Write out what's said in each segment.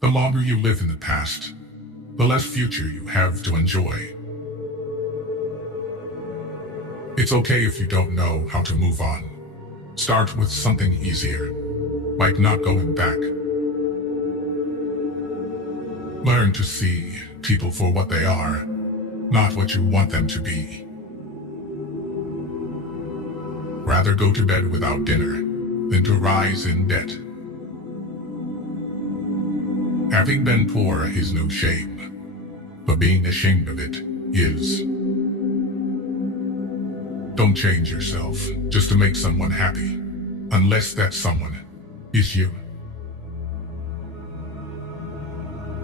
The longer you live in the past, the less future you have to enjoy. It's okay if you don't know how to move on. Start with something easier, like not going back. Learn to see people for what they are, not what you want them to be. Rather go to bed without dinner than to rise in debt. Having been poor is no shame, but being ashamed of it is. Don't change yourself just to make someone happy, unless that someone is you.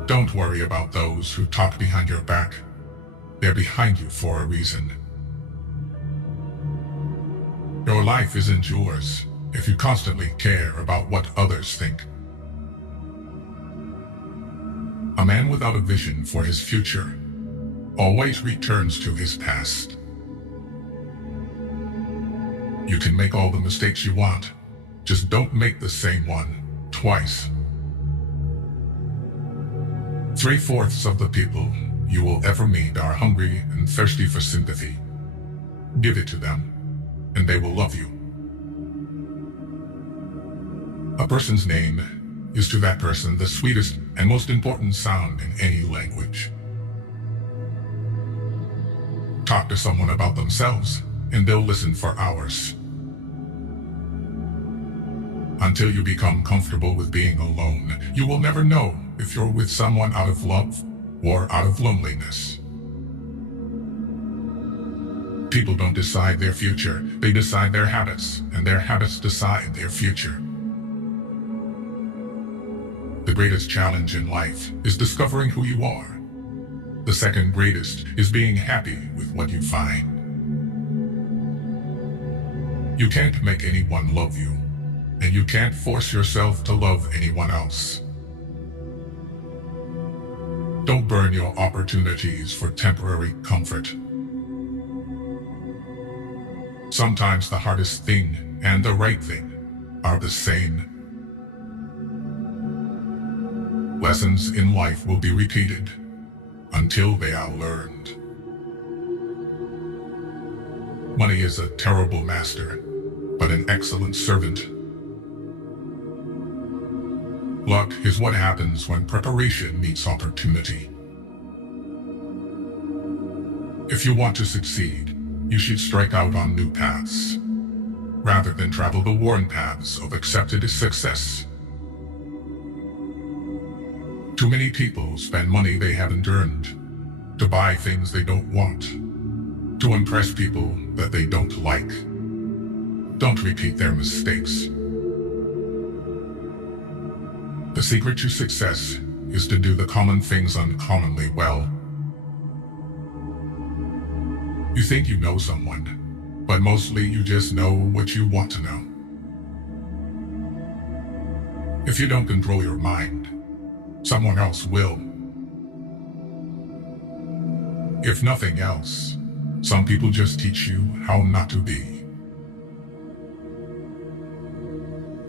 Don't worry about those who talk behind your back. They're behind you for a reason. Your life isn't yours if you constantly care about what others think. A man without a vision for his future always returns to his past. You can make all the mistakes you want, just don't make the same one twice. 3/4 of the people you will ever meet are hungry and thirsty for sympathy. Give it to them, and they will love you. A person's name is to that person the sweetest and most important sound in any language. Talk to someone about themselves, and they'll listen for hours. Until you become comfortable with being alone, you will never know if you're with someone out of love or out of loneliness. People don't decide their future, they decide their habits, and their habits decide their future. The greatest challenge in life is discovering who you are. The second greatest is being happy with what you find. You can't make anyone love you, and you can't force yourself to love anyone else. Don't burn your opportunities for temporary comfort. Sometimes the hardest thing and the right thing are the same. Lessons in life will be repeated until they are learned. Money is a terrible master, but an excellent servant. Luck is what happens when preparation meets opportunity. If you want to succeed, you should strike out on new paths, rather than travel the worn paths of accepted success. Too many people spend money they haven't earned, to buy things they don't want, to impress people that they don't like. Don't repeat their mistakes. The secret to success is to do the common things uncommonly well. You think you know someone, but mostly you just know what you want to know. If you don't control your mind, someone else will. If nothing else, some people just teach you how not to be.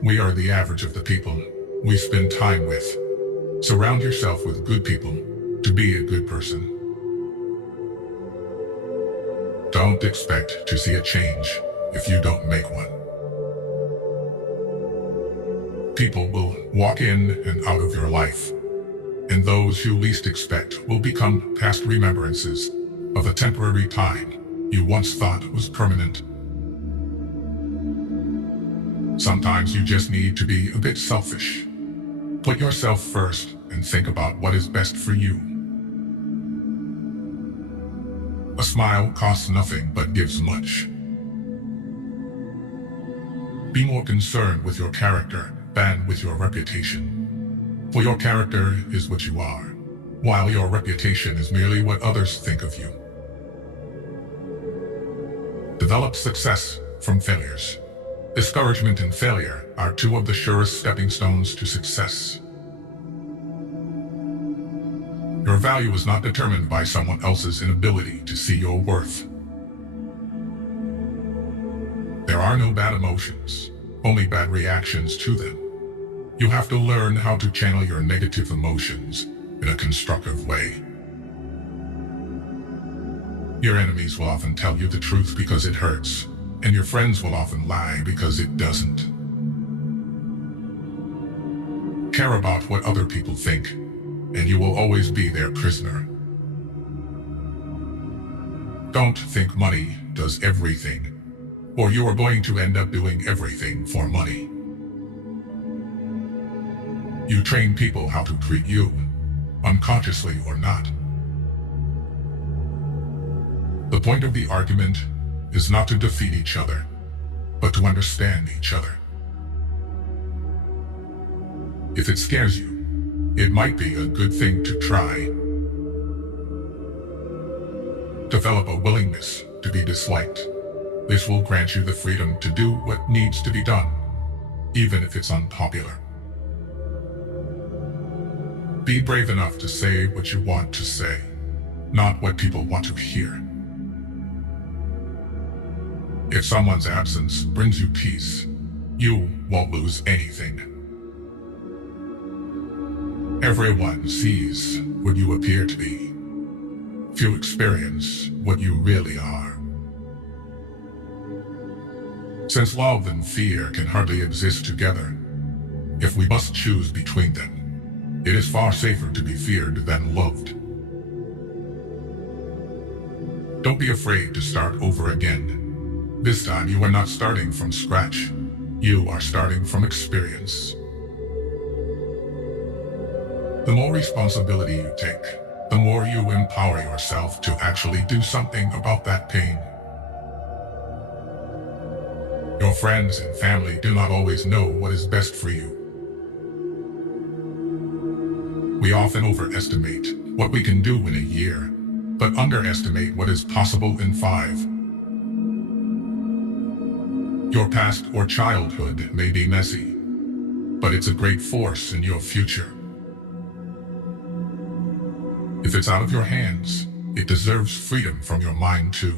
We are the average of the people we spend time with. Surround yourself with good people to be a good person. Don't expect to see a change if you don't make one. People will walk in and out of your life, and those you least expect will become past remembrances of a temporary time you once thought was permanent. Sometimes you just need to be a bit selfish. Put yourself first and think about what is best for you. A smile costs nothing but gives much. Be more concerned with your character than with your reputation. For your character is what you are, while your reputation is merely what others think of you. Develop success from failures. Discouragement and failure are two of the surest stepping stones to success. Your value is not determined by someone else's inability to see your worth. There are no bad emotions, only bad reactions to them. You have to learn how to channel your negative emotions in a constructive way. Your enemies will often tell you the truth because it hurts, and your friends will often lie because it doesn't. Care about what other people think, and you will always be their prisoner. Don't think money does everything, or you are going to end up doing everything for money. You train people how to treat you, unconsciously or not. The point of the argument is not to defeat each other, but to understand each other. If it scares you, it might be a good thing to try. Develop a willingness to be disliked. This will grant you the freedom to do what needs to be done, even if it's unpopular. Be brave enough to say what you want to say, not what people want to hear. If someone's absence brings you peace, you won't lose anything. Everyone sees what you appear to be. Few experience what you really are. Since love and fear can hardly exist together, if we must choose between them, it is far safer to be feared than loved. Don't be afraid to start over again. This time you are not starting from scratch. You are starting from experience. The more responsibility you take, the more you empower yourself to actually do something about that pain. Your friends and family do not always know what is best for you. We often overestimate what we can do in a year, but underestimate what is possible in 5. Your past or childhood may be messy, but it's a great force in your future. If it's out of your hands, it deserves freedom from your mind too.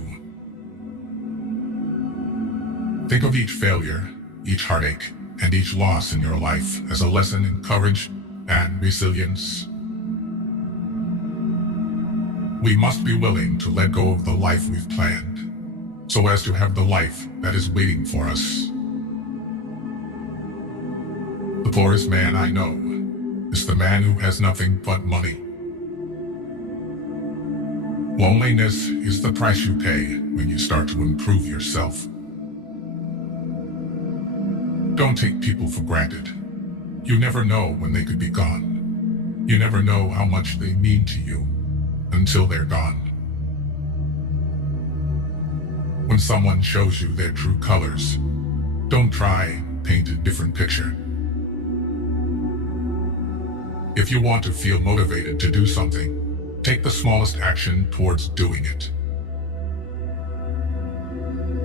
Think of each failure, each heartache, and each loss in your life as a lesson in courage and resilience. We must be willing to let go of the life we've planned, so as to have the life that is waiting for us. The poorest man I know is the man who has nothing but money. Loneliness is the price you pay when you start to improve yourself. Don't take people for granted. You never know when they could be gone. You never know how much they mean to you until they're gone. When someone shows you their true colors, don't try and paint a different picture. If you want to feel motivated to do something, take the smallest action towards doing it.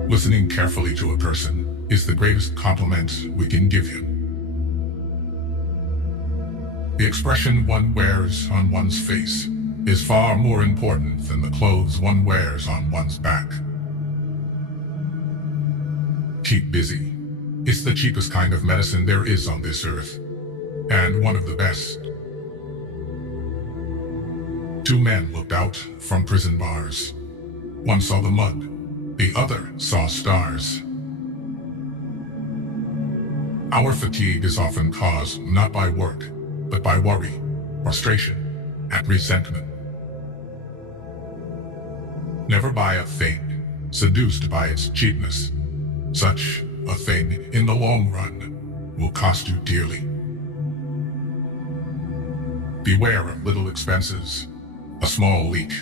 Listening carefully to a person is the greatest compliment we can give him. The expression one wears on one's face is far more important than the clothes one wears on one's back. Keep busy. It's the cheapest kind of medicine there is on this earth, and one of the best. 2 men looked out from prison bars. One saw the mud, the other saw stars. Our fatigue is often caused not by work, but by worry, frustration, and resentment. Never buy a thing seduced by its cheapness. Such a thing, in the long run, will cost you dearly. Beware of little expenses. A small leak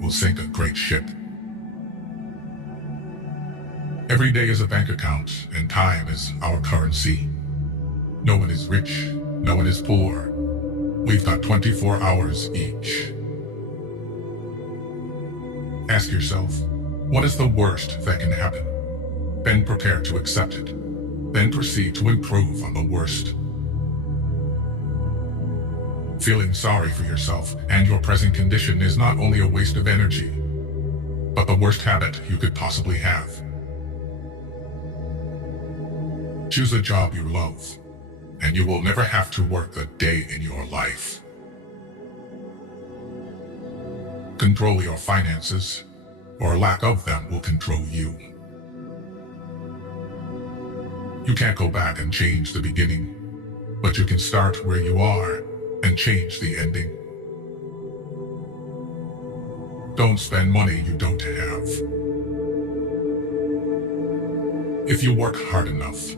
will sink a great ship. Every day is a bank account, and time is our currency. No one is rich, no one is poor. We've got 24 hours each. Ask yourself, what is the worst that can happen? Then prepare to accept it. Then proceed to improve on the worst. Feeling sorry for yourself and your present condition is not only a waste of energy, but the worst habit you could possibly have. Choose a job you love and you will never have to work a day in your life. Control your finances, or lack of them will control you. You can't go back and change the beginning, but you can start where you are and change the ending. Don't spend money you don't have. If you work hard enough,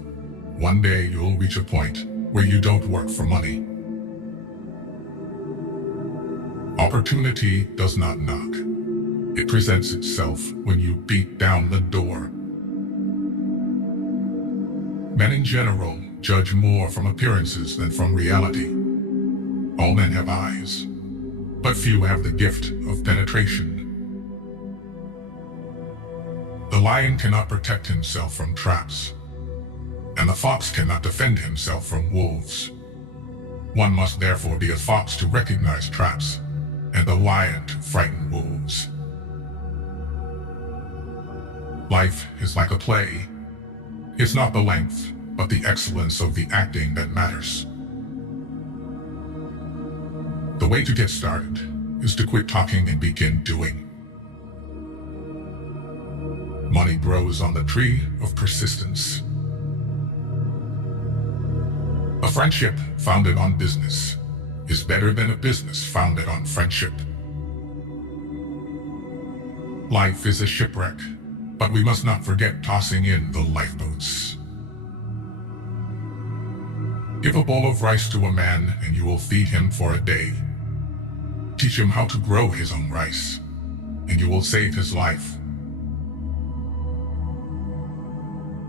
one day you'll reach a point where you don't work for money. Opportunity does not knock. It presents itself when you beat down the door. Men in general judge more from appearances than from reality. All men have eyes, but few have the gift of penetration. The lion cannot protect himself from traps, and the fox cannot defend himself from wolves. One must therefore be a fox to recognize traps, and a lion to frighten wolves. Life is like a play. It's not the length, but the excellence of the acting that matters. The way to get started is to quit talking and begin doing. Money grows on the tree of persistence. A friendship founded on business is better than a business founded on friendship. Life is a shipwreck, but we must not forget tossing in the lifeboats. Give a bowl of rice to a man and you will feed him for a day. Teach him how to grow his own rice, and you will save his life.